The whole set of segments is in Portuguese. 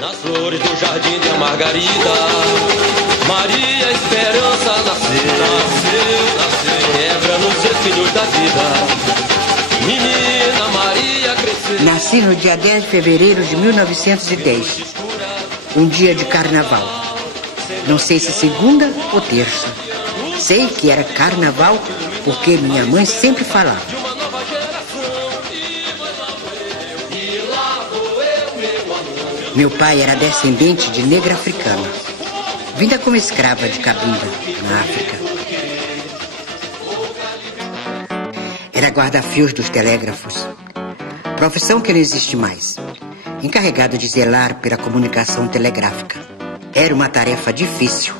Nas flores do jardim de Margarida, Maria Esperança nasceu, quebra nos espinhos da vida. Menina Maria cresceu. Nasci no dia 10 de fevereiro de 1910, um dia de carnaval. Não sei se segunda ou terça. Sei que era carnaval porque minha mãe sempre falava. Meu pai era descendente de negra africana, vinda como escrava de Cabinda, na África. Era guarda-fios dos telégrafos, profissão que não existe mais, encarregado de zelar pela comunicação telegráfica. Era uma tarefa difícil,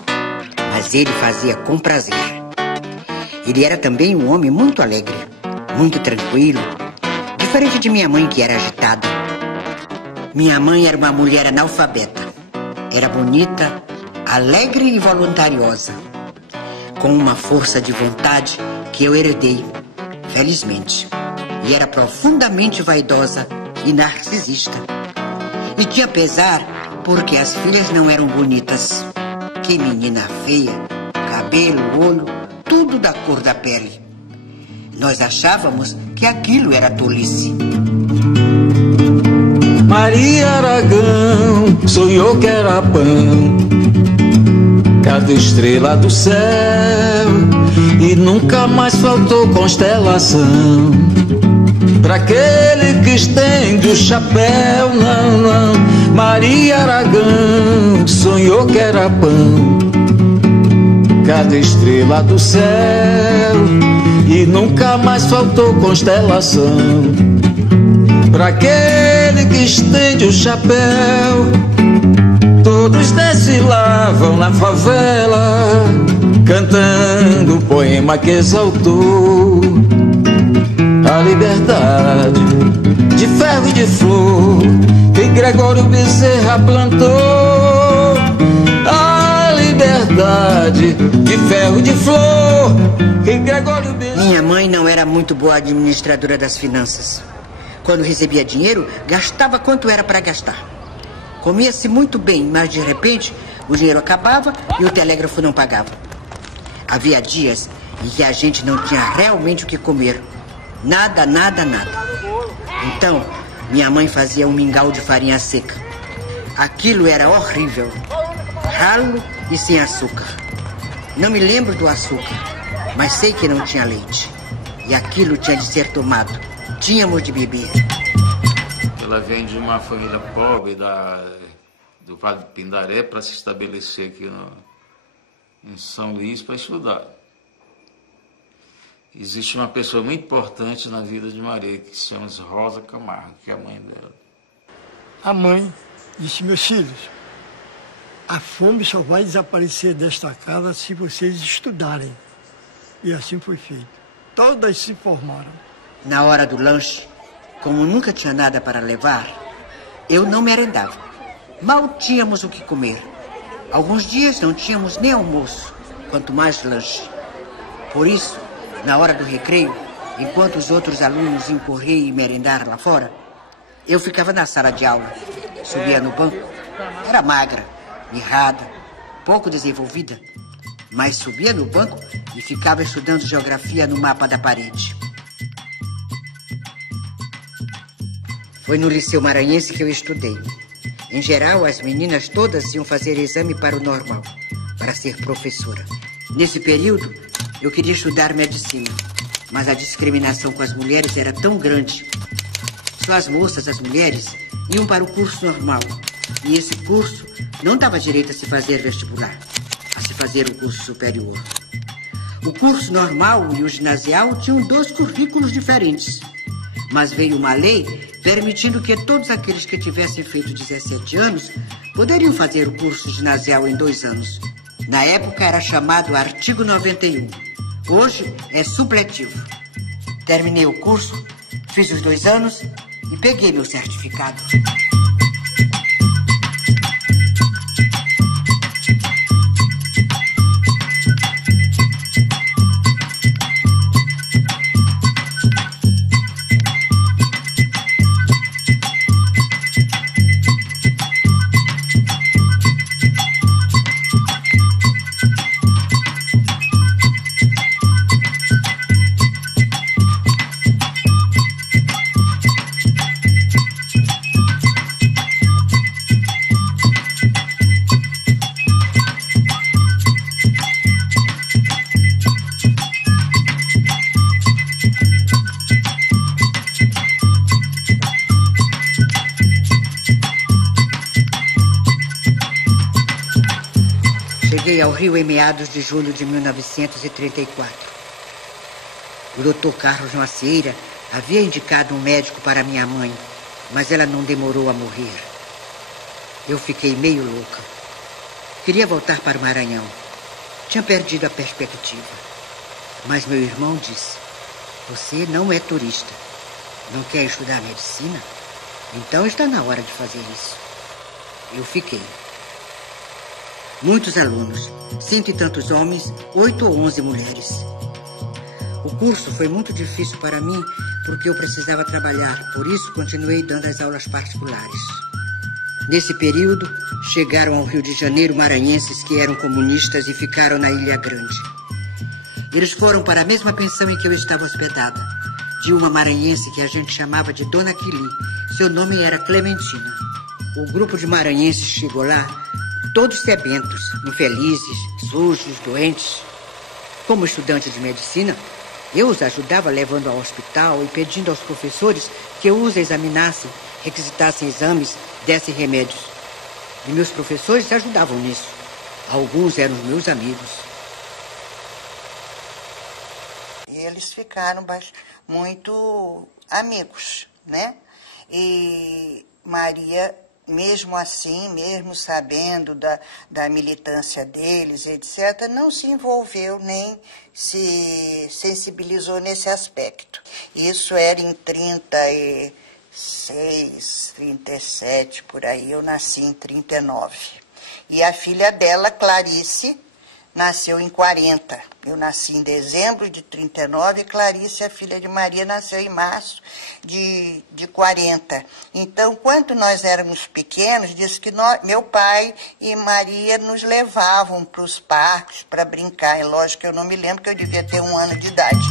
mas ele fazia com prazer. Ele era também um homem muito alegre, muito tranquilo, diferente de minha mãe, que era agitada. Minha mãe era uma mulher analfabeta. Era bonita, alegre e voluntariosa, com uma força de vontade que eu herdei, felizmente. E era profundamente vaidosa e narcisista. E tinha pesar porque as filhas não eram bonitas. Que menina feia, cabelo, olho, tudo da cor da pele. Nós achávamos que aquilo era tolice. Maria Aragão sonhou que era pão, cada estrela do céu, e nunca mais faltou constelação pra aquele que estende o chapéu. Não, não, Maria Aragão sonhou que era pão, cada estrela do céu, e nunca mais faltou constelação pra aquele que estende o chapéu. Todos desfilavam na favela, cantando o poema que exaltou a liberdade de ferro e de flor que Gregório Bezerra plantou. A liberdade de ferro e de flor que Gregório Bezerra... Minha mãe não era muito boa administradora das finanças. Quando recebia dinheiro, gastava quanto era para gastar. Comia-se muito bem, mas de repente o dinheiro acabava e o telégrafo não pagava. Havia dias em que a gente não tinha realmente o que comer. Nada, nada, nada. Então, minha mãe fazia um mingau de farinha seca. Aquilo era horrível. Ralo e sem açúcar. Não me lembro do açúcar, mas sei que não tinha leite. E aquilo tinha de ser tomado. Tínhamos de beber. Ela vem de uma família pobre do Vale do Pindaré para se estabelecer aqui em São Luís para estudar. Existe uma pessoa muito importante na vida de Maria, que se chama Rosa Camargo, que é a mãe dela. A mãe disse: meus filhos, a fome só vai desaparecer desta casa se vocês estudarem. E assim foi feito. Todas se formaram. Na hora do lanche, como nunca tinha nada para levar, eu não merendava. Mal tínhamos o que comer. Alguns dias não tínhamos nem almoço, quanto mais lanche. Por isso, na hora do recreio, enquanto os outros alunos iam correr e merendar lá fora, eu ficava na sala de aula, subia no banco. Era magra, mirrada, pouco desenvolvida, mas subia no banco e ficava estudando geografia no mapa da parede. Foi no Liceu Maranhense que eu estudei. Em geral, as meninas todas iam fazer exame para o normal, para ser professora. Nesse período, eu queria estudar medicina, mas a discriminação com as mulheres era tão grande. Só as moças, as mulheres, iam para o curso normal. E esse curso não dava direito a se fazer vestibular, a se fazer o curso superior. O curso normal e o ginasial tinham 2 currículos diferentes. Mas veio uma lei permitindo que todos aqueles que tivessem feito 17 anos poderiam fazer o curso ginasial em 2 anos. Na época era chamado Artigo 91. Hoje é supletivo. Terminei o curso, fiz os 2 anos e peguei meu certificado. Cheguei ao Rio em meados de julho de 1934. O Dr. Carlos Macieira havia indicado um médico para minha mãe, mas ela não demorou a morrer. Eu fiquei meio louca. Queria voltar para o Maranhão. Tinha perdido a perspectiva. Mas meu irmão disse: você não é turista. Não quer estudar medicina? Então está na hora de fazer isso. Eu fiquei. Muitos alunos, 100 e tantos homens, 8 ou 11 mulheres. O curso foi muito difícil para mim porque eu precisava trabalhar, por isso continuei dando as aulas particulares. Nesse período, chegaram ao Rio de Janeiro maranhenses que eram comunistas e ficaram na Ilha Grande. Eles foram para a mesma pensão em que eu estava hospedada, de uma maranhense que a gente chamava de Dona Quili. Seu nome era Clementina. O grupo de maranhenses chegou lá, todos sebentos, infelizes, sujos, doentes. Como estudante de medicina, eu os ajudava levando ao hospital e pedindo aos professores que os examinassem, requisitassem exames, dessem remédios. E meus professores ajudavam nisso. Alguns eram meus amigos. Eles ficaram muito amigos, né? E Maria, mesmo assim, mesmo sabendo da militância deles, etc., não se envolveu nem se sensibilizou nesse aspecto. Isso era em 36, 37, por aí. Eu nasci em 39. E a filha dela, Clarice, nasceu em 40. Eu nasci em dezembro de 39 e Clarice, a filha de Maria, nasceu em março de 40. Então, quando nós éramos pequenos, disse que meu pai e Maria nos levavam para os parques para brincar. É lógico que eu não me lembro, que eu devia ter 1 ano de idade.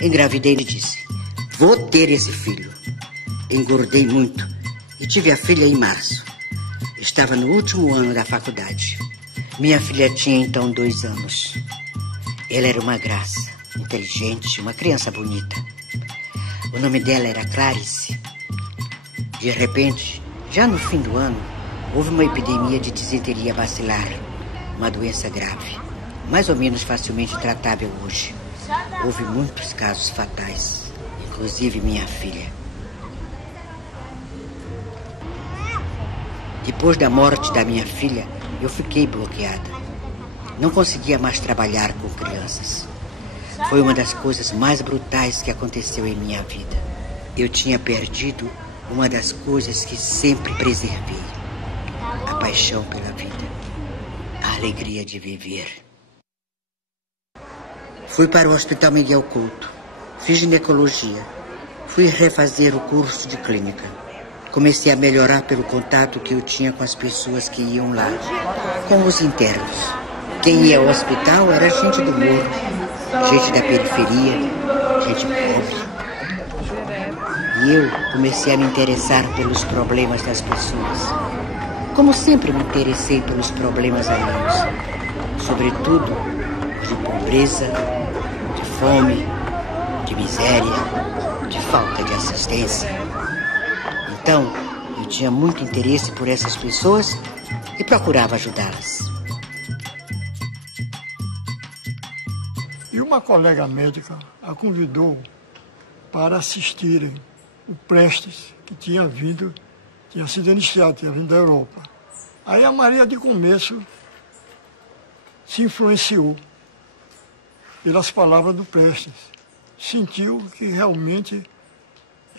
Engravidei e disse: vou ter esse filho. Engordei muito e tive a filha em março. Estava no último ano da faculdade. Minha filha tinha então 2 anos. Ela era uma graça, inteligente, uma criança bonita. O nome dela era Clarice. De repente, já no fim do ano, houve uma epidemia de disenteria bacilar, uma doença grave, mais ou menos facilmente tratável hoje. Houve muitos casos fatais, inclusive minha filha. Depois da morte da minha filha, eu fiquei bloqueada. Não conseguia mais trabalhar com crianças. Foi uma das coisas mais brutais que aconteceu em minha vida. Eu tinha perdido uma das coisas que sempre preservei: a paixão pela vida, a alegria de viver. Fui para o Hospital Miguel Couto, fiz ginecologia, fui refazer o curso de clínica. Comecei a melhorar pelo contato que eu tinha com as pessoas que iam lá, com os internos. Quem ia ao hospital era gente do morro, gente da periferia, gente pobre. E eu comecei a me interessar pelos problemas das pessoas. Como sempre me interessei pelos problemas alheios, sobretudo os de pobreza, de fome, de miséria, de falta de assistência. Então, eu tinha muito interesse por essas pessoas e procurava ajudá-las. E uma colega médica a convidou para assistirem o Prestes, que tinha sido iniciado, tinha vindo da Europa. Aí a Maria, de começo, se influenciou pelas palavras do Prestes. Sentiu que realmente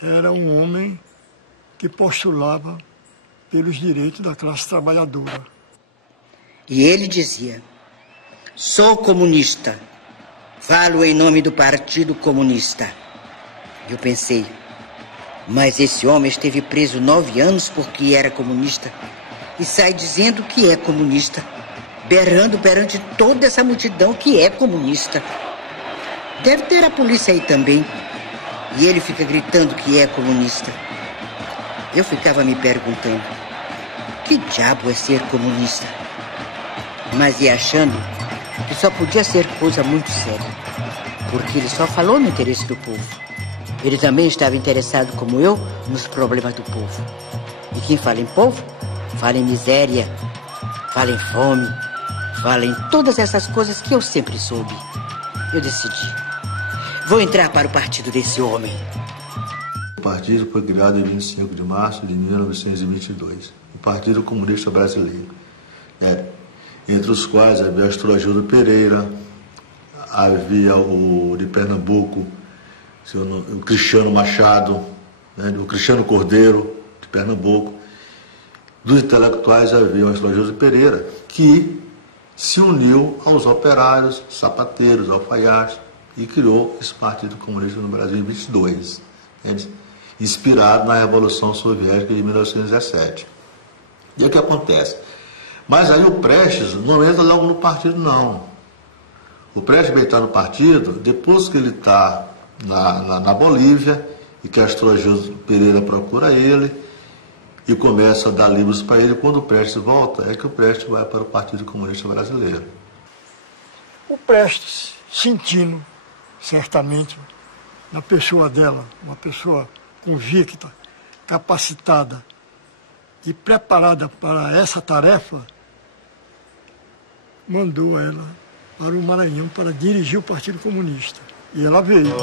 era um homem que postulava pelos direitos da classe trabalhadora. E ele dizia: sou comunista, falo em nome do Partido Comunista. Eu pensei: mas esse homem esteve preso 9 anos porque era comunista e sai dizendo que é comunista, berrando perante toda essa multidão que é comunista. Deve ter a polícia aí também. E ele fica gritando que é comunista. Eu ficava me perguntando: que diabo é ser comunista? Mas ia achando que só podia ser coisa muito séria, porque ele só falou no interesse do povo. Ele também estava interessado, como eu, nos problemas do povo. E quem fala em povo, fala em miséria, fala em fome, fala em todas essas coisas que eu sempre soube. Eu decidi. Vou entrar para o partido desse homem. O partido foi criado em 25 de março de 1922. O Partido Comunista Brasileiro. Entre os quais havia Astor Agildo Pereira, havia o de Pernambuco, o Cristiano Machado, o Cristiano Cordeiro, de Pernambuco. Dos intelectuais havia o Astor Agildo Pereira, que se uniu aos operários, sapateiros, alfaiates, e criou esse Partido Comunista no Brasil em 22, inspirado na Revolução Soviética de 1917. E o que acontece? Mas aí o Prestes não entra logo no partido, não. O Prestes vai estar no partido depois que ele está na Bolívia e que Astor Agildo Pereira procura ele e começa a dar livros para ele. Quando o Prestes volta, é que o Prestes vai para o Partido Comunista Brasileiro. O Prestes, sentindo, certamente, na pessoa dela, uma pessoa convicta, capacitada e preparada para essa tarefa, mandou ela para o Maranhão para dirigir o Partido Comunista. E ela veio.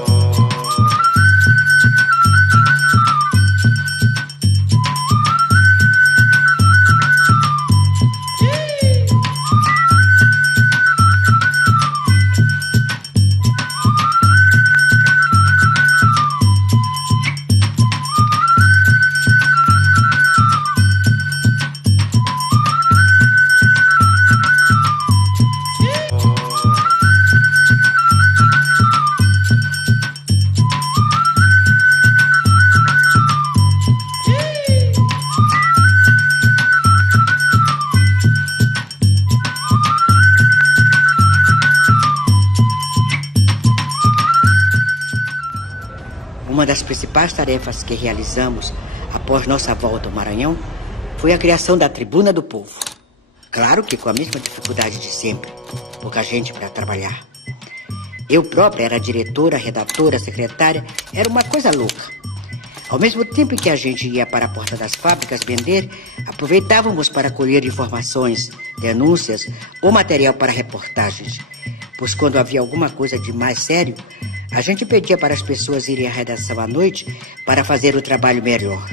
Uma das principais tarefas que realizamos após nossa volta ao Maranhão foi a criação da Tribuna do Povo. Claro que com a mesma dificuldade de sempre, pouca gente para trabalhar. Eu própria era diretora, redatora, secretária, era uma coisa louca. Ao mesmo tempo que a gente ia para a porta das fábricas vender, aproveitávamos para colher informações, denúncias ou material para reportagens. Pois quando havia alguma coisa de mais sério, a gente pedia para as pessoas irem à redação à noite para fazer o trabalho melhor.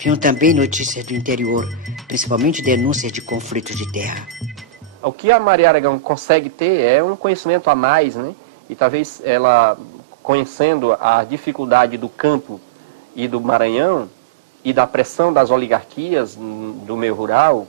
Vinham também notícias do interior, principalmente denúncias de conflitos de terra. O que a Maria Aragão consegue ter é um conhecimento a mais, né? E talvez ela, conhecendo a dificuldade do campo e do Maranhão e da pressão das oligarquias do meio rural,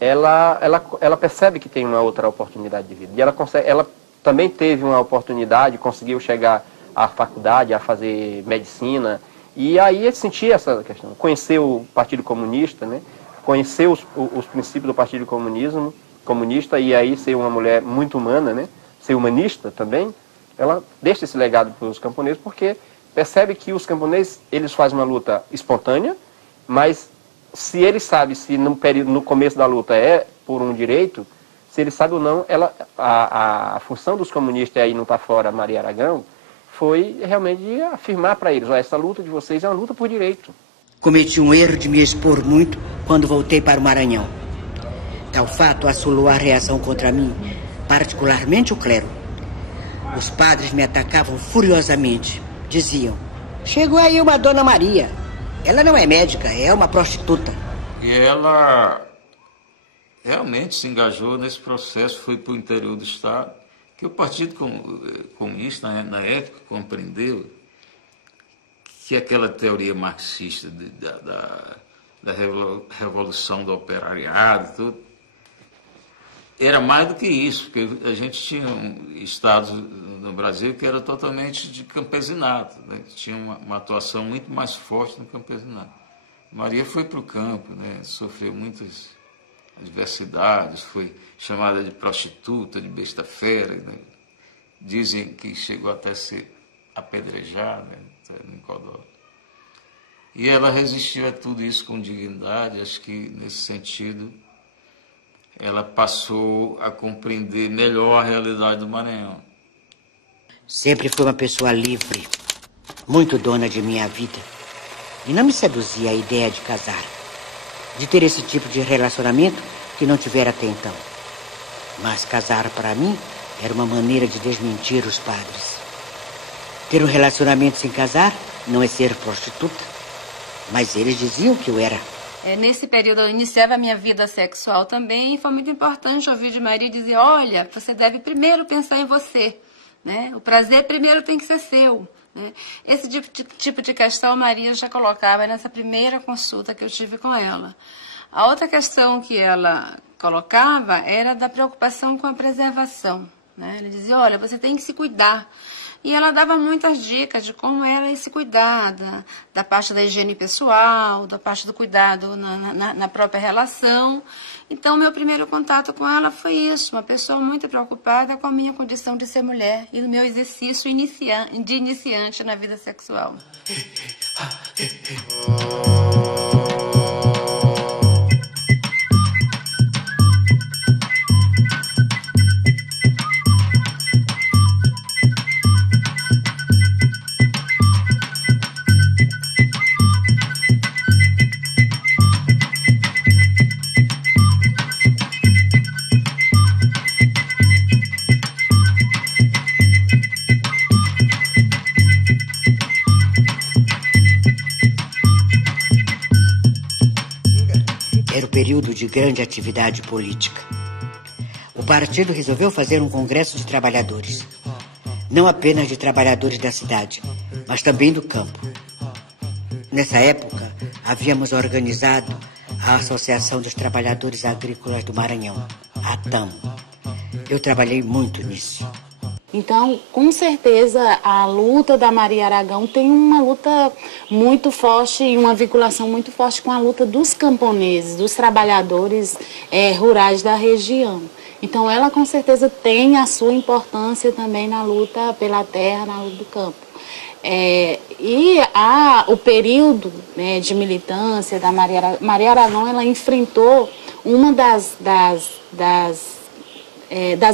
ela percebe que tem uma outra oportunidade de vida. E ela também teve uma oportunidade, conseguiu chegar à faculdade, a fazer medicina, e aí sentia essa questão. Conheceu o Partido Comunista, né? Conheceu os princípios do Partido Comunista, e aí ser uma mulher muito humana, né? Ser humanista também, ela deixa esse legado para os camponeses, porque percebe que os camponeses, eles fazem uma luta espontânea, mas se ele sabe se no começo da luta é por um direito, se ele sabe ou não, a função dos comunistas, aí não está fora Maria Aragão, foi realmente de afirmar para eles, essa luta de vocês é uma luta por direito. Cometi um erro de me expor muito quando voltei para o Maranhão. Tal fato assolou a reação contra mim, particularmente o clero. Os padres me atacavam furiosamente. Diziam, chegou aí uma Dona Maria. Ela não é médica, é uma prostituta. E ela realmente se engajou nesse processo, foi para o interior do Estado, que o Partido Comunista, na época, compreendeu que aquela teoria marxista da revolução do operariado, tudo, era mais do que isso, porque a gente tinha estados no Brasil que era totalmente de campesinato, né? Tinha uma atuação muito mais forte no campesinato. Maria foi para o campo, né? Sofreu muitas adversidades, foi chamada de prostituta, de besta-fera, né? Dizem que chegou até a ser apedrejada, né? No Codó. E ela resistiu a tudo isso com dignidade. Acho que nesse sentido ela passou a compreender melhor a realidade do Maranhão. Sempre fui uma pessoa livre, muito dona de minha vida, e não me seduzia a ideia de casar. de ter esse tipo de relacionamento que não tivera até então. Mas casar para mim era uma maneira de desmentir os padres. Ter um relacionamento sem casar não é ser prostituta, mas eles diziam que eu era. Nesse período eu iniciava a minha vida sexual também e foi muito importante ouvir de Maria dizer, olha, você deve primeiro pensar em você, né? O prazer primeiro tem que ser seu. Né? Esse tipo de questão a Maria já colocava nessa primeira consulta que eu tive com ela. A outra questão que ela colocava era da preocupação com a preservação. Né? Ela dizia, olha, você tem que se cuidar. E ela dava muitas dicas de como era esse cuidado, da parte da higiene pessoal, da parte do cuidado na própria relação. Então, meu primeiro contato com ela foi isso, uma pessoa muito preocupada com a minha condição de ser mulher e no meu exercício de iniciante na vida sexual. Período de grande atividade política. O partido resolveu fazer um congresso de trabalhadores. Não apenas de trabalhadores da cidade, mas também do campo. Nessa época, havíamos organizado a Associação dos Trabalhadores Agrícolas do Maranhão, a ATAM. Eu trabalhei muito nisso. Então, com certeza, a luta da Maria Aragão tem uma luta muito forte e uma vinculação muito forte com a luta dos camponeses, dos trabalhadores rurais da região. Então, ela com certeza tem a sua importância também na luta pela terra, na luta do campo. O período, né, de militância da Maria Aragão, ela enfrentou uma das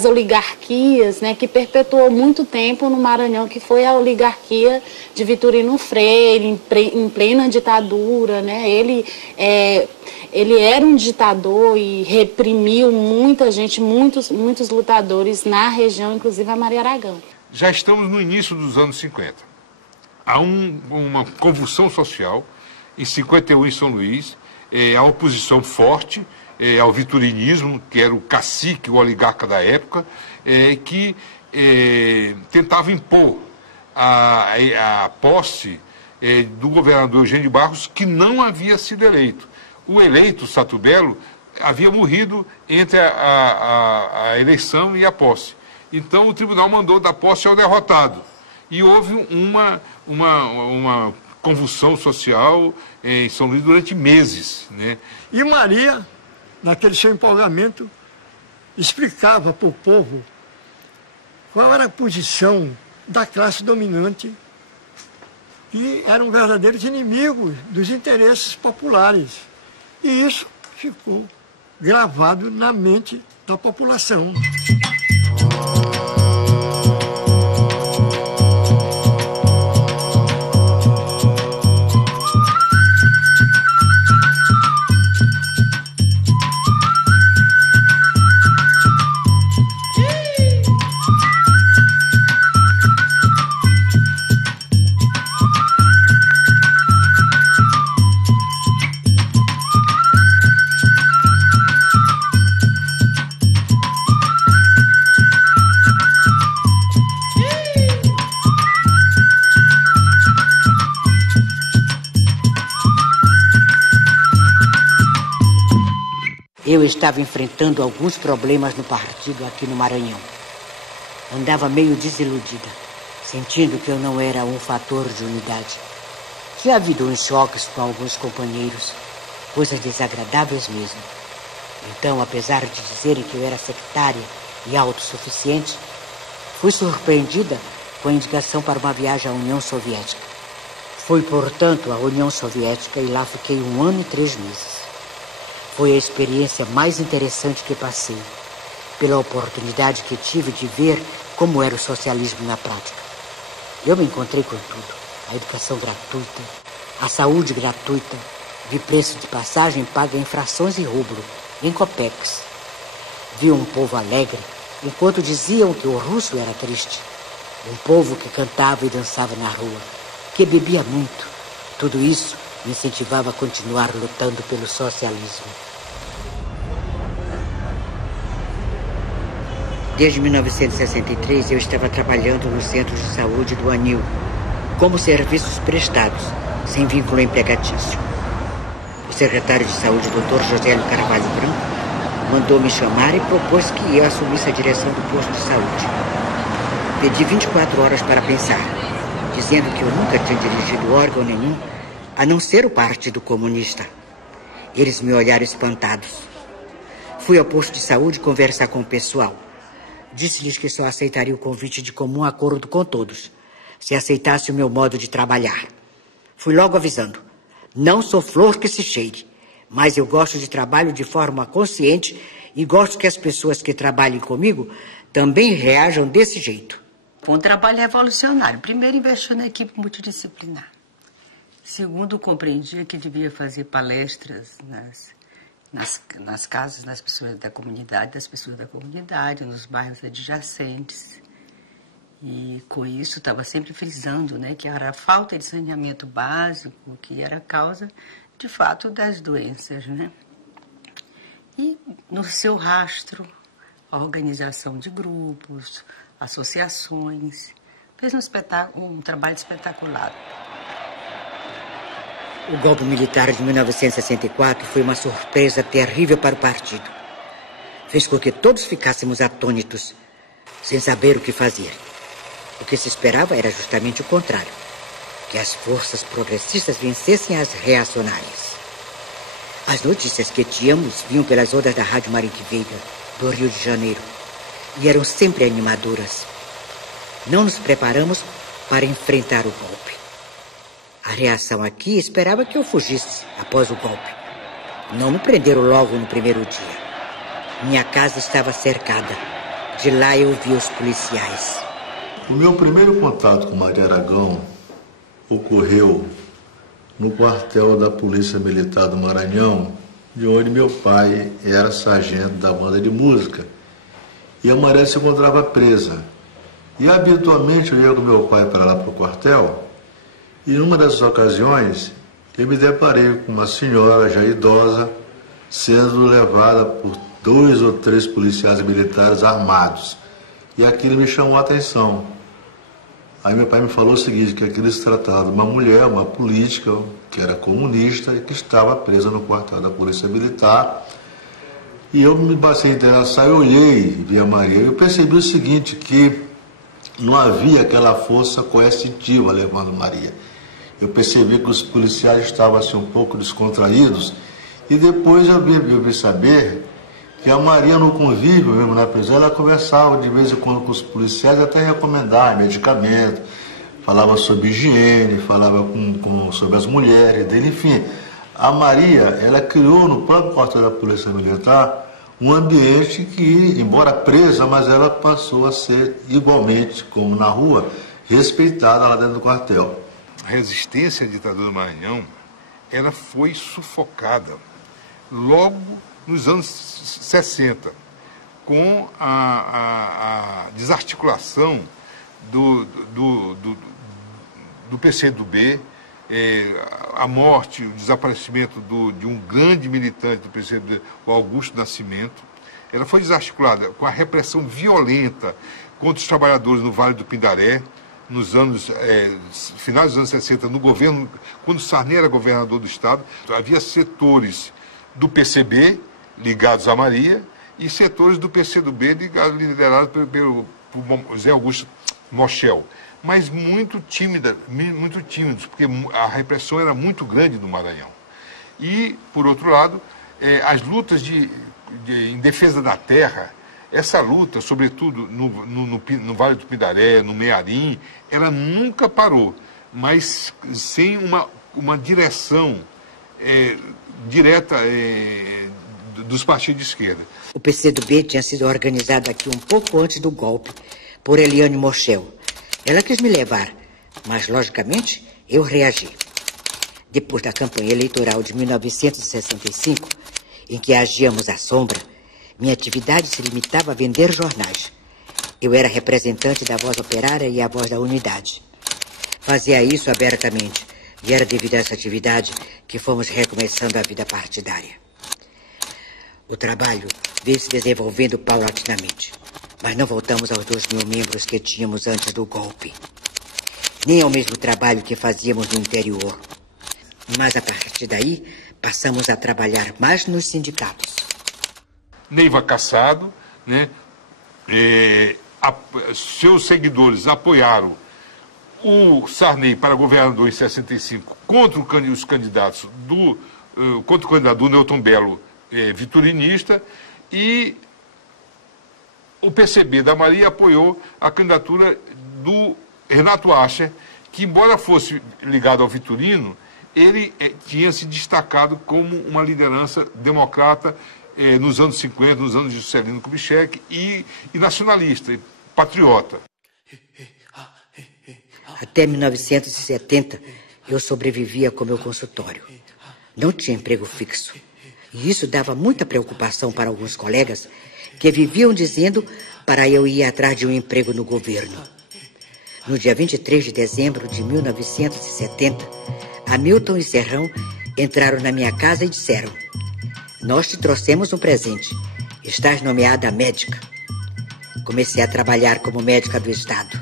oligarquias, né, que perpetuou muito tempo no Maranhão, que foi a oligarquia de Vitorino Freire, em plena ditadura. Né? Ele era um ditador e reprimiu muita gente, muitos lutadores na região, inclusive a Maria Aragão. Já estamos no início dos anos 50. Há uma convulsão social em 51 em São Luís, a oposição forte ao vitorinismo, que era o cacique, o oligarca da época, que tentava impor a posse do governador Eugênio de Barros, que não havia sido eleito. O eleito, Sato Belo, havia morrido entre a eleição e a posse. Então o tribunal mandou dar posse ao derrotado. E houve uma convulsão social em São Luís durante meses. Né? E Maria, naquele seu empolgamento, explicava para o povo qual era a posição da classe dominante, que eram verdadeiros inimigos dos interesses populares. E isso ficou gravado na mente da população. Eu estava enfrentando alguns problemas no partido aqui no Maranhão. Andava meio desiludida, sentindo que eu não era um fator de unidade. Tinha havido uns choques com alguns companheiros, coisas desagradáveis mesmo. Então, apesar de dizerem que eu era sectária e autossuficiente, fui surpreendida com a indicação para uma viagem à União Soviética. Fui, portanto, à União Soviética e lá fiquei 1 ano e 3 meses. Foi a experiência mais interessante que passei, pela oportunidade que tive de ver como era o socialismo na prática. Eu me encontrei com tudo: a educação gratuita, a saúde gratuita, Vi preço de passagem paga em frações e rublo, em copeques. Vi um povo alegre, enquanto diziam que o russo era triste. Um povo que cantava e dançava na rua, que bebia muito. Tudo isso me incentivava a continuar lutando pelo socialismo. Desde 1963 eu estava trabalhando no Centro de Saúde do Anil, como serviços prestados, sem vínculo empregatício. O secretário de Saúde, Dr. Josélio Carvalho Branco, mandou me chamar e propôs que eu assumisse a direção do posto de saúde. Pedi 24 horas para pensar, dizendo que eu nunca tinha dirigido órgão nenhum, a não ser o Partido Comunista. Eles me olharam espantados. Fui ao posto de saúde conversar com o pessoal. Disse-lhes que só aceitaria o convite de comum acordo com todos, se aceitasse o meu modo de trabalhar. Fui logo avisando. Não sou flor que se cheire, mas eu gosto de trabalho de forma consciente e gosto que as pessoas que trabalhem comigo também reajam desse jeito. Foi um trabalho revolucionário. Primeiro, investiu na equipe multidisciplinar. Segundo, compreendia que devia fazer palestras nas casas das pessoas da comunidade, nos bairros adjacentes. E com isso estava sempre frisando, né, que era a falta de saneamento básico, que era a causa, de fato, das doenças, né? E no seu rastro, a organização de grupos, associações, fez um trabalho espetacular. O golpe militar de 1964 foi uma surpresa terrível para o partido. Fez com que todos ficássemos atônitos, sem saber o que fazer. O que se esperava era justamente o contrário, que as forças progressistas vencessem as reacionárias. As notícias que tínhamos vinham pelas ondas da Rádio Marinquiveira, do Rio de Janeiro, e eram sempre animadoras. Não nos preparamos para enfrentar o golpe. A reação aqui esperava que eu fugisse após o golpe. Não me prenderam logo no primeiro dia. Minha casa estava cercada. De lá eu vi os policiais. O meu primeiro contato com Maria Aragão ocorreu no quartel da Polícia Militar do Maranhão, de onde meu pai era sargento da banda de música. E a Maria se encontrava presa. E habitualmente eu ia com meu pai para lá para o quartel, e numa dessas ocasiões eu me deparei com uma senhora já idosa sendo levada por 2 ou 3 policiais militares armados. E aquilo me chamou a atenção. Aí meu pai me falou o seguinte, que aquilo se tratava de uma mulher, uma política, que era comunista e que estava presa no quartel da Polícia Militar. E eu me passei a interessar, eu olhei, vi a Maria, e eu percebi o seguinte, que não havia aquela força coercitiva levando Maria. Eu percebi que os policiais estavam assim um pouco descontraídos, e depois eu vi saber que a Maria, no convívio mesmo na prisão, ela conversava de vez em quando com os policiais, até recomendar medicamento, falava sobre higiene, falava sobre as mulheres dele, enfim. A Maria, ela criou no próprio quartel da Polícia Militar um ambiente que, embora presa, mas ela passou a ser igualmente, como na rua, respeitada lá dentro do quartel. A resistência à ditadura do Maranhão, ela foi sufocada logo nos anos 60, com a desarticulação do PCdoB, a morte, o desaparecimento de um grande militante do PCdoB, o Augusto Nascimento. Ela foi desarticulada com a repressão violenta contra os trabalhadores no Vale do Pindaré, nos anos, finais dos anos 60, no governo, quando Sarney era governador do Estado. Havia setores do PCB ligados a Maria e setores do PCdoB liderados pelo José Augusto Moschel, mas muito tímidos, porque a repressão era muito grande no Maranhão. E, por outro lado, as lutas em defesa da terra, essa luta, sobretudo no Vale do Pindaré, no Mearim, ela nunca parou, mas sem uma direção direta dos partidos de esquerda. O PCdoB tinha sido organizado aqui um pouco antes do golpe, por Eliane Moschel. Ela quis me levar, mas, logicamente, eu reagi. Depois da campanha eleitoral de 1965, em que agíamos à sombra, minha atividade se limitava a vender jornais. Eu era representante da Voz Operária e a Voz da Unidade. Fazia isso abertamente, e era devido a essa atividade que fomos recomeçando a vida partidária. O trabalho veio se desenvolvendo paulatinamente, mas não voltamos aos 2.000 membros que tínhamos antes do golpe, nem ao mesmo trabalho que fazíamos no interior. Mas a partir daí, passamos a trabalhar mais nos sindicatos. Neiva Cassado, né? Seus seguidores apoiaram o Sarney para governador em 65 contra os candidatos contra o candidato do Newton Belo, viturinista, e o PCB da Maria apoiou a candidatura do Renato Acher, que, embora fosse ligado ao Vitorino, ele tinha se destacado como uma liderança democrata nos anos 50, nos anos de Juscelino Kubitschek, e nacionalista, e patriota. Até 1970, eu sobrevivia com meu consultório. Não tinha emprego fixo. E isso dava muita preocupação para alguns colegas que viviam dizendo para eu ir atrás de um emprego no governo. No dia 23 de dezembro de 1970, Hamilton e Serrão entraram na minha casa e disseram: "Nós te trouxemos um presente. Estás nomeada médica." Comecei a trabalhar como médica do Estado.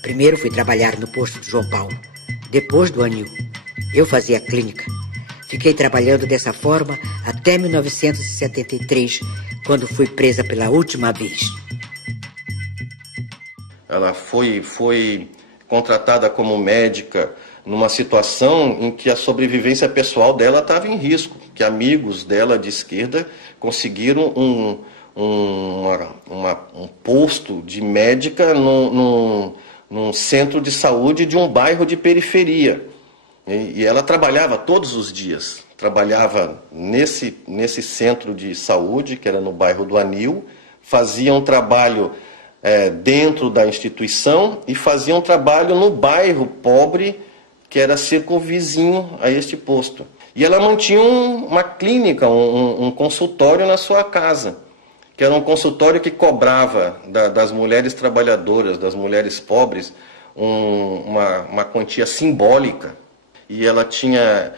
Primeiro fui trabalhar no posto do João Paulo, depois do Anil. Eu fazia clínica. Fiquei trabalhando dessa forma até 1973, quando fui presa pela última vez. Ela foi contratada como médica numa situação em que a sobrevivência pessoal dela estava em risco, que amigos dela de esquerda conseguiram um posto de médica num centro de saúde de um bairro de periferia. E ela trabalhava todos os dias, trabalhava nesse centro de saúde, que era no bairro do Anil, fazia um trabalho dentro da instituição e fazia um trabalho no bairro pobre, que era circunvizinho a este posto. E ela mantinha uma clínica, um consultório na sua casa, que era um consultório que cobrava das mulheres trabalhadoras, das mulheres pobres, uma quantia simbólica. E ela tinha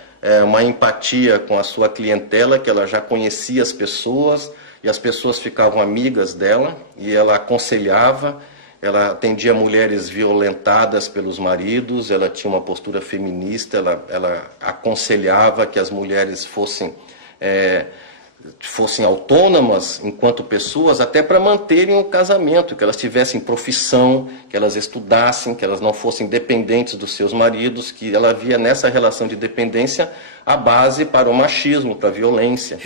uma empatia com a sua clientela, que ela já conhecia as pessoas, e as pessoas ficavam amigas dela, e ela aconselhava, ela atendia mulheres violentadas pelos maridos, ela tinha uma postura feminista, ela aconselhava que as mulheres fossem autônomas enquanto pessoas, até para manterem o casamento, que elas tivessem profissão, que elas estudassem, que elas não fossem dependentes dos seus maridos, que ela via nessa relação de dependência a base para o machismo, para a violência.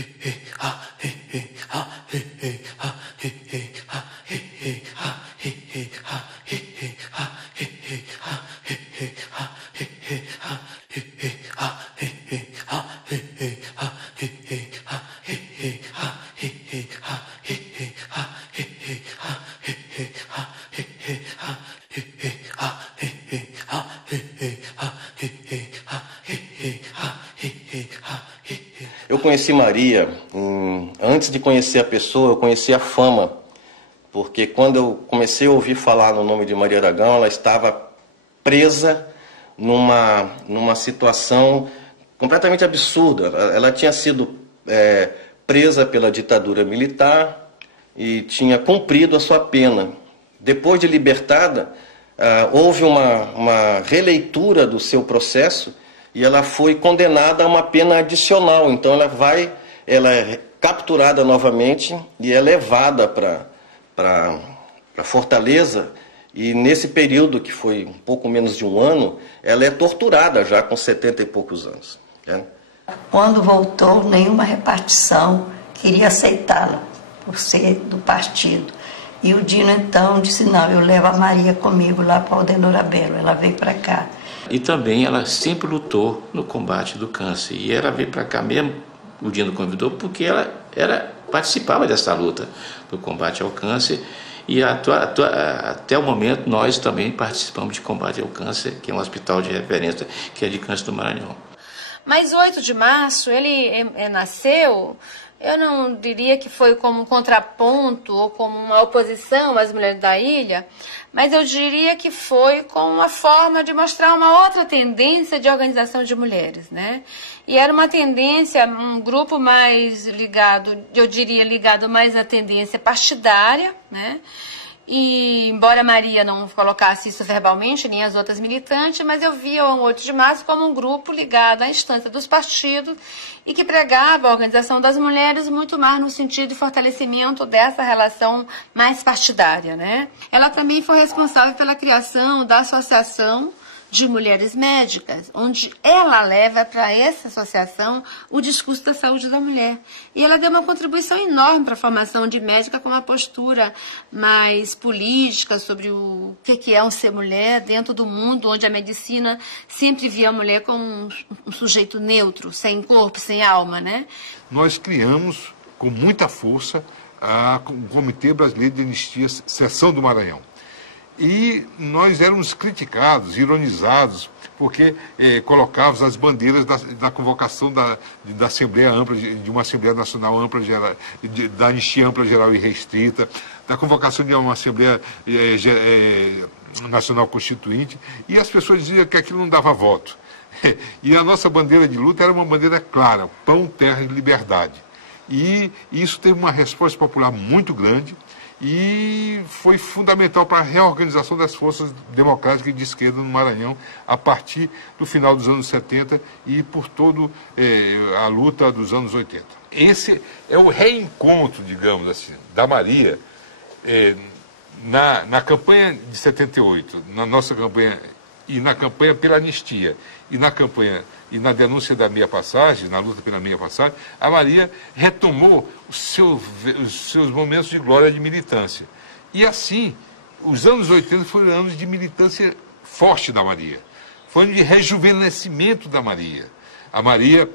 Eu conheci Maria, antes de conhecer a pessoa, eu conheci a fama, porque quando eu comecei a ouvir falar no nome de Maria Aragão, ela estava presa numa situação completamente absurda. Ela tinha sido presa pela ditadura militar e tinha cumprido a sua pena. Depois de libertada, houve uma releitura do seu processo e ela foi condenada a uma pena adicional. Então ela é capturada novamente e é levada para Fortaleza, e nesse período, que foi um pouco menos de um ano, ela é torturada já com 70 e poucos anos. Né? Quando voltou, nenhuma repartição queria aceitá-la por ser do partido. E o Dino então disse: não, eu levo a Maria comigo lá para Aldenora Belo. Ela veio para cá. E também ela sempre lutou no combate do câncer. E ela veio para cá mesmo, o Dino convidou, porque ela participava dessa luta do combate ao câncer. E até o momento nós também participamos de combate ao câncer, que é um hospital de referência, que é de câncer do Maranhão. Mas 8 de março, ele nasceu, eu não diria que foi como um contraponto ou como uma oposição às mulheres da ilha, mas eu diria que foi como uma forma de mostrar uma outra tendência de organização de mulheres, né? E era uma tendência, um grupo mais ligado, eu diria ligado mais à tendência partidária, né? E embora Maria não colocasse isso verbalmente, nem as outras militantes, mas eu via o 8 de março como um grupo ligado à instância dos partidos e que pregava a organização das mulheres muito mais no sentido de fortalecimento dessa relação mais partidária, né? Ela também foi responsável pela criação da Associação de Mulheres Médicas, onde ela leva para essa associação o discurso da saúde da mulher. E ela deu uma contribuição enorme para a formação de médica com uma postura mais política sobre o que é um ser mulher dentro do mundo onde a medicina sempre via a mulher como um sujeito neutro, sem corpo, sem alma, né? Nós criamos com muita força o Comitê Brasileiro de Anistia, Seção do Maranhão. E nós éramos criticados, ironizados, porque colocávamos as bandeiras da convocação da Assembleia Ampla, de uma Assembleia Nacional Ampla, da Anistia Ampla Geral e Restrita, da convocação de uma Assembleia Nacional Constituinte, e as pessoas diziam que aquilo não dava voto. E a nossa bandeira de luta era uma bandeira clara, pão, terra e liberdade. E isso teve uma resposta popular muito grande, e foi fundamental para a reorganização das forças democráticas de esquerda no Maranhão a partir do final dos anos 70 e por toda a luta dos anos 80. Esse é o reencontro, digamos assim, da Maria na campanha de 78, na nossa campanha e na campanha pela anistia e na campanha e na denúncia da meia passagem, na luta pela meia passagem, a Maria retomou os seus momentos de glória de militância. E assim, os anos 80 foram anos de militância forte da Maria. Foi ano de rejuvenescimento da Maria. A Maria,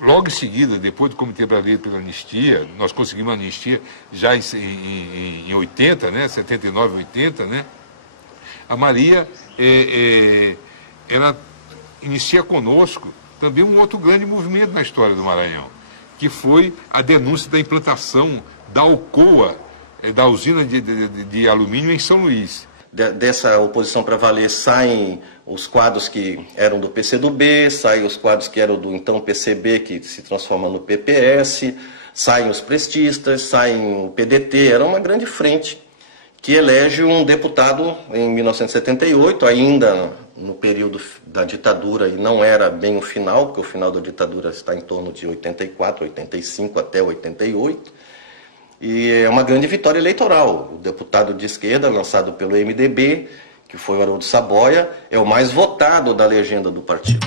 logo em seguida, depois do Comitê Brasileiro pela Anistia, nós conseguimos a anistia já em 80, né, 79, 80, né? A Maria, ela inicia conosco também um outro grande movimento na história do Maranhão, que foi a denúncia da implantação da Alcoa, da usina de alumínio em São Luís. Dessa oposição para valer saem os quadros que eram do PCdoB, saem os quadros que eram do então PCB, que se transforma no PPS, saem os prestistas, saem o PDT, era uma grande frente que elege um deputado em 1978, ainda no período da ditadura, e não era bem o final, porque o final da ditadura está em torno de 84, 85 até 88, e é uma grande vitória eleitoral. O deputado de esquerda, lançado pelo MDB, que foi o Haroldo Saboia, é o mais votado da legenda do partido.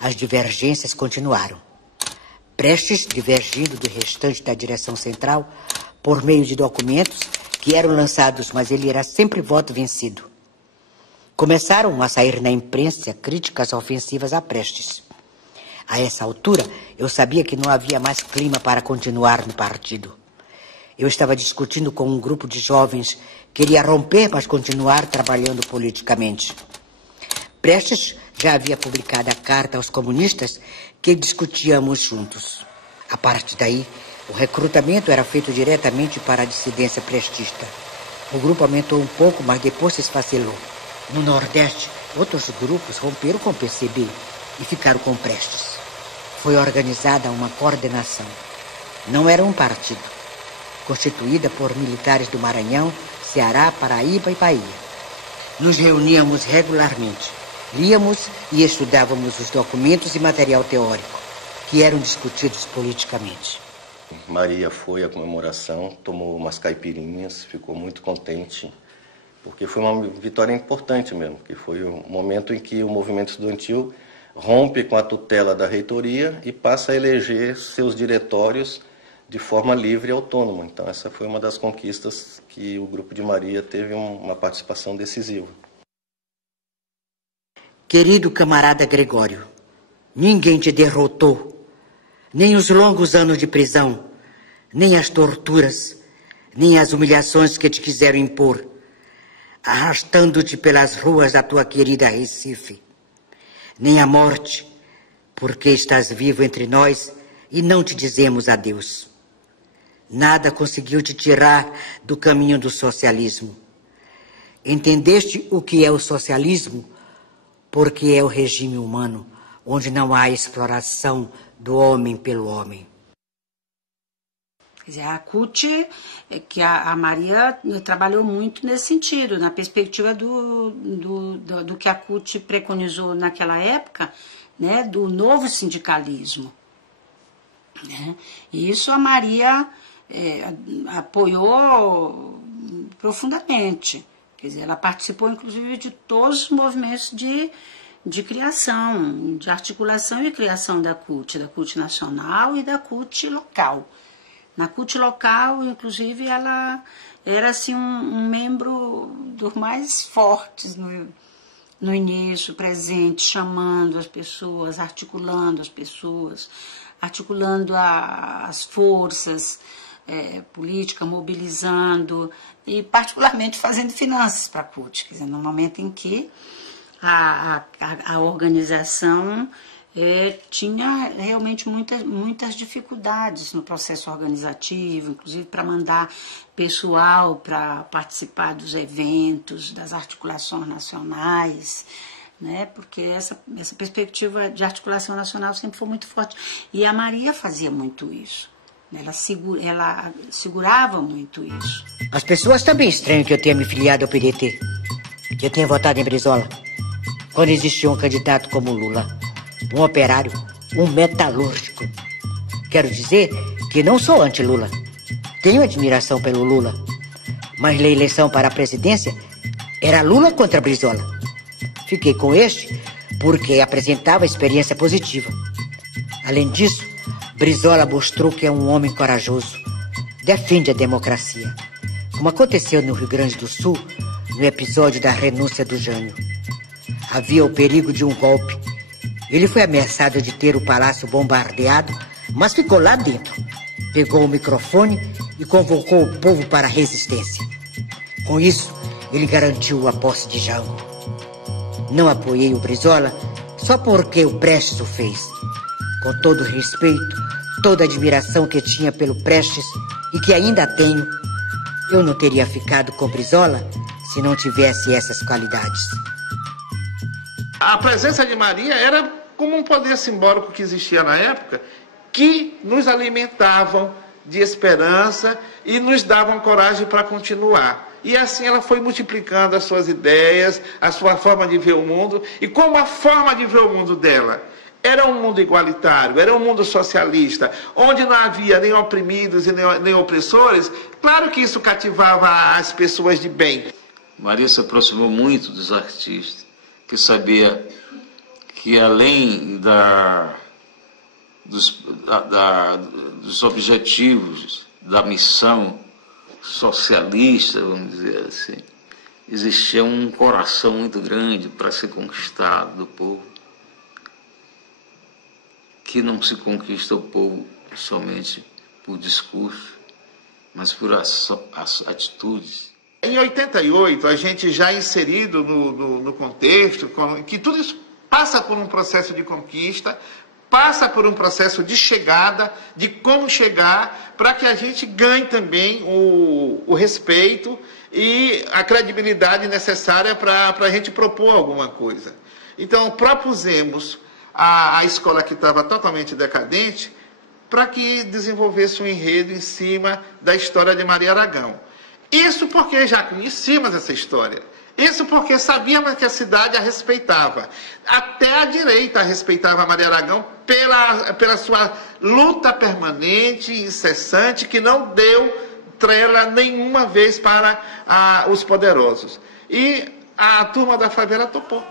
As divergências continuaram. Prestes divergindo do restante da direção central por meio de documentos que eram lançados, mas ele era sempre voto vencido. Começaram a sair na imprensa críticas ofensivas a Prestes. A essa altura, eu sabia que não havia mais clima para continuar no partido. Eu estava discutindo com um grupo de jovens que queria romper, mas continuar trabalhando politicamente. Prestes já havia publicado a carta aos comunistas que discutíamos juntos. A partir daí, o recrutamento era feito diretamente para a dissidência prestista. O grupo aumentou um pouco, mas depois se esfacelou. No Nordeste, outros grupos romperam com o PCB e ficaram com Prestes. Foi organizada uma coordenação. Não era um partido. Constituída por militares do Maranhão, Ceará, Paraíba e Bahia. Nos reuníamos regularmente. Líamos e estudávamos os documentos e material teórico. que eram discutidos politicamente. Maria foi à comemoração, tomou umas caipirinhas, ficou muito contente, porque foi uma vitória importante mesmo, que foi o momento em que o movimento estudantil rompe com a tutela da reitoria e passa a eleger seus diretórios de forma livre e autônoma. Então essa foi uma das conquistas que o Grupo de Maria teve uma participação decisiva. Querido camarada Gregório, ninguém te derrotou, nem os longos anos de prisão, nem as torturas, nem as humilhações que te quiseram impor, arrastando-te pelas ruas da tua querida Recife, nem a morte, porque estás vivo entre nós e não te dizemos adeus. Nada conseguiu te tirar do caminho do socialismo. Entendeste o que é o socialismo? Porque é o regime humano, onde não há exploração do homem pelo homem. Quer dizer, a CUT, que a Maria trabalhou muito nesse sentido, na perspectiva do que a CUT preconizou naquela época, né, do novo sindicalismo. Né? E isso a Maria apoiou profundamente. Quer dizer, ela participou, inclusive, de todos os movimentos de criação, de articulação e criação da CUT nacional e da CUT local. Na CUT local, inclusive, ela era assim, um membro dos mais fortes no início, presente, chamando as pessoas, articulando as pessoas, articulando as forças políticas, mobilizando e, particularmente, fazendo finanças para a CUT. Quer dizer, no momento em que a organização tinha realmente muitas dificuldades no processo organizativo, inclusive para mandar pessoal para participar dos eventos, das articulações nacionais, né? Porque essa perspectiva de articulação nacional sempre foi muito forte. E a Maria fazia muito isso. Ela segurava muito isso. As pessoas também estranham que eu tenha me filiado ao PDT, que eu tenha votado em Brizola, quando existia um candidato como Lula, um operário, um metalúrgico. Quero dizer que não sou anti-Lula. Tenho admiração pelo Lula. Mas na eleição para a presidência, era Lula contra Brizola. Fiquei com este porque apresentava experiência positiva. Além disso, Brizola mostrou que é um homem corajoso. Defende a democracia. Como aconteceu no Rio Grande do Sul, no episódio da renúncia do Jânio. Havia o perigo de um golpe. Ele foi ameaçado de ter o palácio bombardeado, mas ficou lá dentro. Pegou o microfone e convocou o povo para a resistência. Com isso, ele garantiu a posse de Jango. Não apoiei o Brizola só porque o Prestes o fez. Com todo o respeito, toda a admiração que tinha pelo Prestes e que ainda tenho, eu não teria ficado com Brizola se não tivesse essas qualidades. A presença de Maria era como um poder simbólico que existia na época, que nos alimentavam de esperança e nos davam coragem para continuar. E assim ela foi multiplicando as suas ideias, a sua forma de ver o mundo, e como a forma de ver o mundo dela era um mundo igualitário, era um mundo socialista, onde não havia nem oprimidos e nem opressores, claro que isso cativava as pessoas de bem. Maria se aproximou muito dos artistas, que sabia que além dos objetivos da missão socialista, vamos dizer assim, existia um coração muito grande para ser conquistado do povo, que não se conquista o povo somente por discurso, mas por as atitudes. Em 88, a gente já inserido no contexto, que tudo isso passa por um processo de conquista, passa por um processo de chegada, de como chegar, para que a gente ganhe também o respeito e a credibilidade necessária para a gente propor alguma coisa. Então, propusemos a escola que estava totalmente decadente para que desenvolvesse um enredo em cima da história de Maria Aragão. Isso porque já conhecíamos essa história. Isso porque sabíamos que a cidade a respeitava. Até a direita respeitava a Maria Aragão pela sua luta permanente e incessante, que não deu trela nenhuma vez para os poderosos. E a turma da favela topou.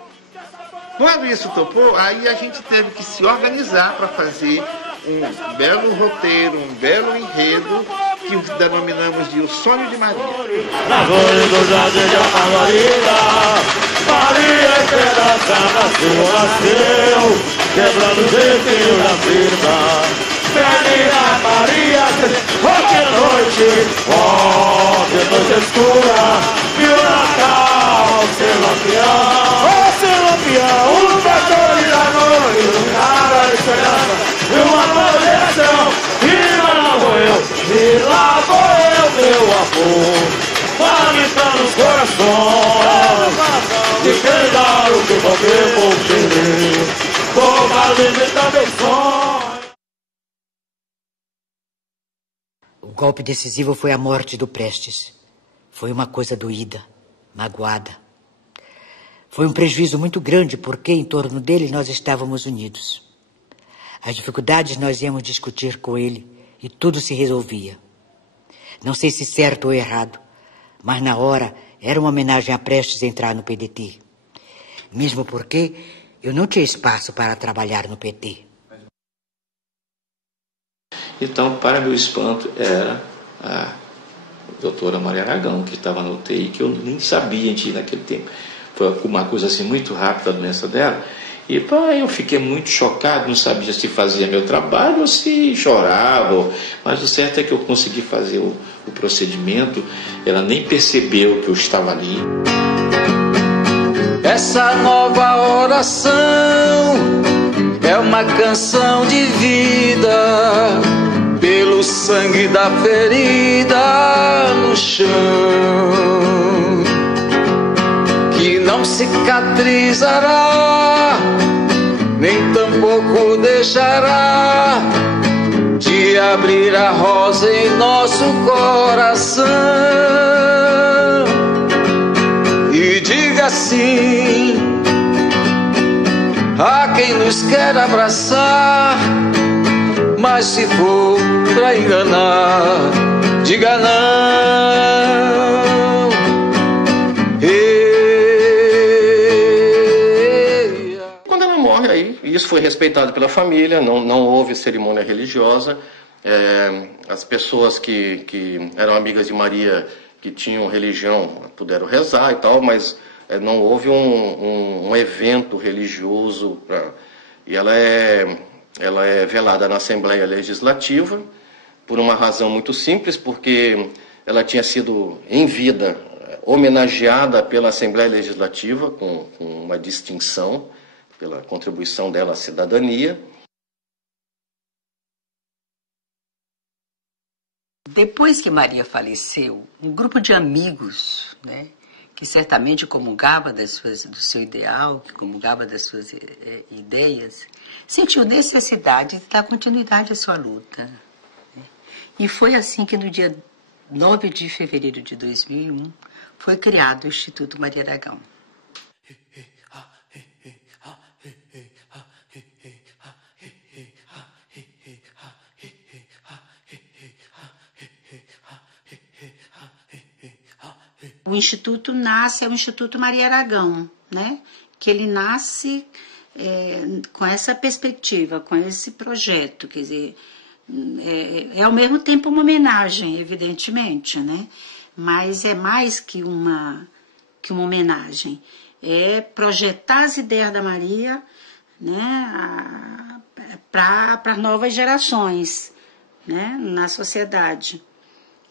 Quando isso topou, aí a gente teve que se organizar para fazer um belo roteiro, um belo enredo, que denominamos de O Sonho de Maria. Maria, esperança nasceu, nasceu, quebrando o jeitinho da firma. Menina Maria, que noite escura, e o Natal ser lampião, ser lampião, um pastor da noite, iluminava a esperança, e uma projeção, e lá vou eu, meu amor. Palpitando nos corações de quem dá o que qualquer povo querer, como a livre também sonha. O golpe decisivo foi a morte do Prestes. Foi uma coisa doída, magoada. Foi um prejuízo muito grande porque em torno dele nós estávamos unidos. As dificuldades nós íamos discutir com ele e tudo se resolvia. Não sei se certo ou errado, mas na hora era uma homenagem a Prestes entrar no PDT. Mesmo porque eu não tinha espaço para trabalhar no PT. Então, para meu espanto, era a doutora Maria Aragão, que estava na UTI, que eu nem sabia naquele tempo. Foi uma coisa assim muito rápida a doença dela. E eu fiquei muito chocado, não sabia se fazia meu trabalho ou se chorava. Mas o certo é que eu consegui fazer o procedimento, ela nem percebeu que eu estava ali. Essa nova oração é uma canção de vida, pelo sangue da ferida no chão, que não cicatrizará, nem tampouco deixará de abrir a rosa em nosso coração. E diga sim a quem nos quer abraçar, mas se for pra enganar, diga não. Quando ela morre, aí isso foi respeitado pela família, não houve cerimônia religiosa. As pessoas que eram amigas de Maria, que tinham religião, puderam rezar e tal, mas não houve um evento religioso. E ela é velada na Assembleia Legislativa por uma razão muito simples, porque ela tinha sido, em vida, homenageada pela Assembleia Legislativa com uma distinção pela contribuição dela à cidadania. Depois que Maria faleceu, um grupo de amigos, né, que certamente comungava do seu ideal, que comungava das suas ideias, sentiu necessidade de dar continuidade à sua luta. Né? E foi assim que no dia 9 de fevereiro de 2001 foi criado o Instituto Maria Aragão. O Instituto nasce, é o Instituto Maria Aragão, né? Que ele nasce com essa perspectiva, com esse projeto, quer dizer, é ao mesmo tempo uma homenagem, evidentemente, né? Mas é mais que uma homenagem, é projetar as ideias da Maria, né? Para novas gerações, né? Na sociedade,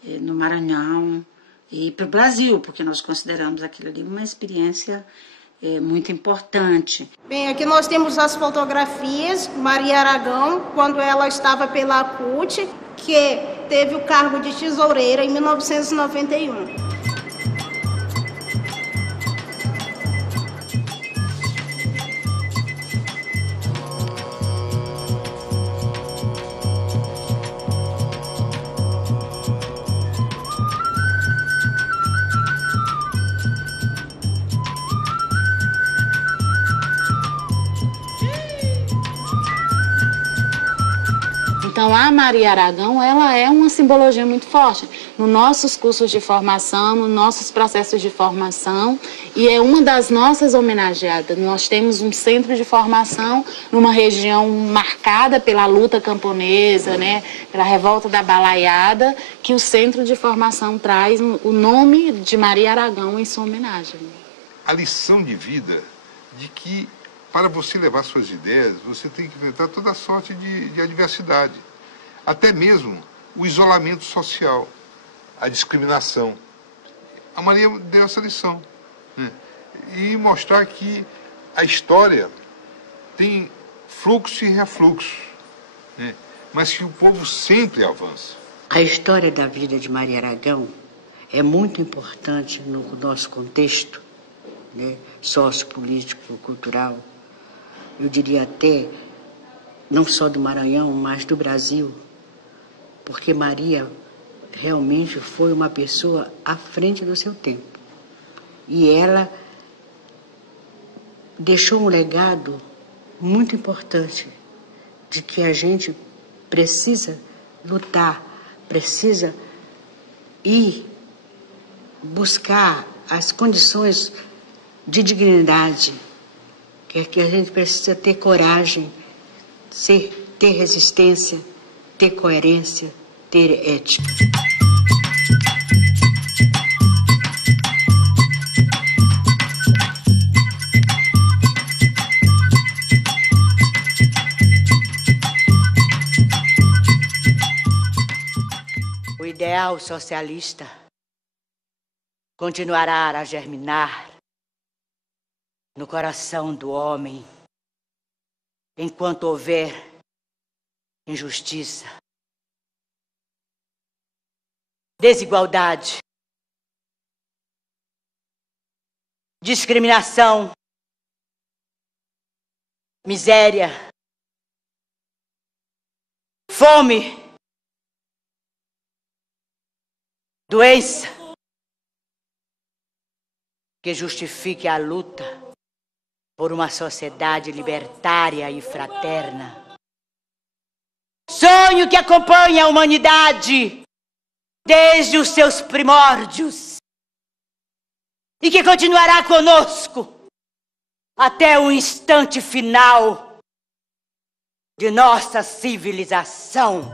no Maranhão, e para o Brasil, porque nós consideramos aquilo ali uma experiência muito importante. Bem, aqui nós temos as fotografias Maria Aragão, quando ela estava pela CUT, que teve o cargo de tesoureira em 1991. Então, a Maria Aragão, ela é uma simbologia muito forte nos nossos cursos de formação, nos nossos processos de formação, e é uma das nossas homenageadas. Nós temos um centro de formação numa região marcada pela luta camponesa, né, pela revolta da Balaiada, que o centro de formação traz o nome de Maria Aragão em sua homenagem. A lição de vida de que, para você levar suas ideias, você tem que enfrentar toda sorte de adversidade. Até mesmo o isolamento social, a discriminação. A Maria deu essa lição, né? E mostrar que a história tem fluxo e refluxo, né? Mas que o povo sempre avança. A história da vida de Maria Aragão é muito importante no nosso contexto, né, sociopolítico, cultural. Eu diria até, não só do Maranhão, mas do Brasil, porque Maria realmente foi uma pessoa à frente do seu tempo. E ela deixou um legado muito importante de que a gente precisa lutar, precisa ir buscar as condições de dignidade, que a gente precisa ter coragem, ter resistência, ter coerência, ter ética. O ideal socialista continuará a germinar no coração do homem enquanto houver injustiça, desigualdade, discriminação, miséria, fome, doença, que justifique a luta por uma sociedade libertária e fraterna. Sonho que acompanha a humanidade desde os seus primórdios e que continuará conosco até o instante final de nossa civilização.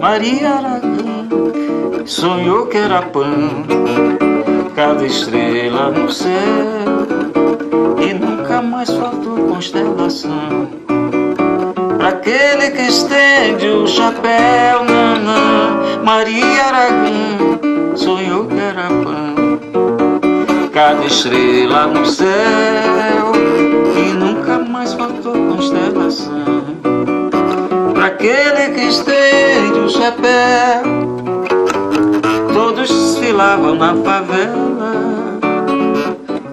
Maria Aragão sonhou que era pão, cada estrela no céu, e nunca mais faltou constelação. Pra aquele que estende o chapéu, nanã, Maria Aragão sonhou que era pão, cada estrela no céu, e nunca mais faltou constelação. Pra aquele que estende o chapéu, todos desfilavam na favela,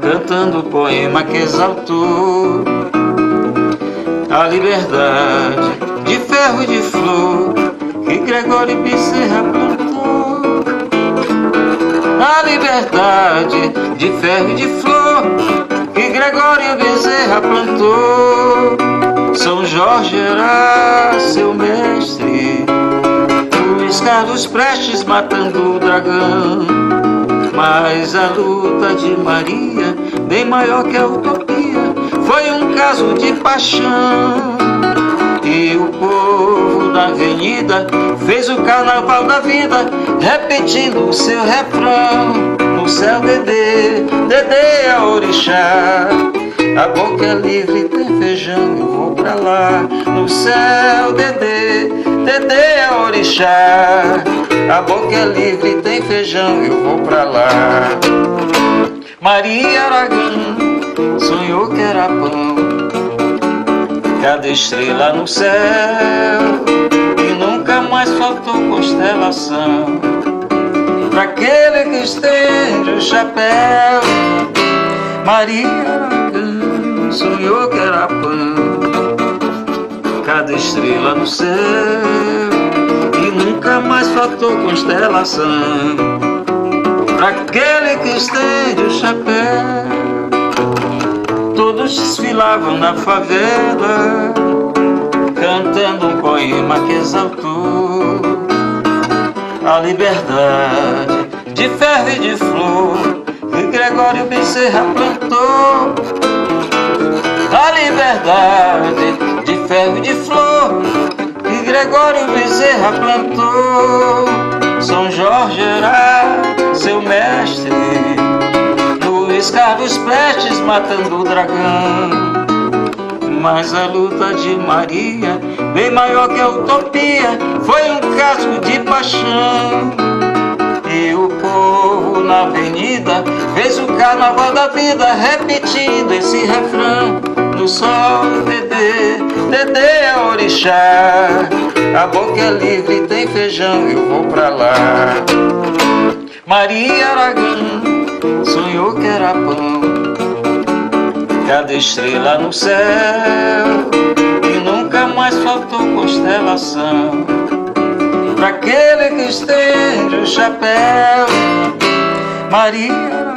cantando o poema que exaltou a liberdade de ferro e de flor que Gregório Bezerra plantou. A liberdade de ferro e de flor que Gregório Bezerra plantou. São Jorge era seu mestre, Luiz Carlos Prestes matando o dragão. Mas a luta de Maria, bem maior que a utopia, foi um caso de paixão. E o povo da avenida fez o carnaval da vida, repetindo o seu refrão. No céu, Dedê, Dedê é orixá, a boca é livre, tem feijão, eu vou pra lá. No céu, Dedê, Dedê é orixá, a boca é livre, tem feijão, eu vou pra lá. Maria Aragão sonhou que era pão, cada estrela no céu, e nunca mais faltou constelação. pra aquele que estende o chapéu. Maria Aragão sonhou que era pão, cada estrela no céu, e nunca mais faltou constelação pra aquele que estende o chapéu. Todos desfilavam na favela, cantando um poema que exaltou a liberdade de ferro e de flor que Gregório Bezerra plantou. A liberdade de ferro e de flor que Gregório Bezerra plantou. São Jorge era seu mestre, Luiz Carlos Prestes matando o dragão. Mas a luta de Maria, bem maior que a utopia, foi um casco de paixão. E o povo na avenida fez o carnaval da vida, repetindo esse refrão. No sol, Dedê, Dedê é orixá, a boca é livre, tem feijão, eu vou pra lá. Maria Aragão sonhou que era pão, cada estrela no céu, e nunca mais faltou constelação pra aquele que estende o chapéu. Maria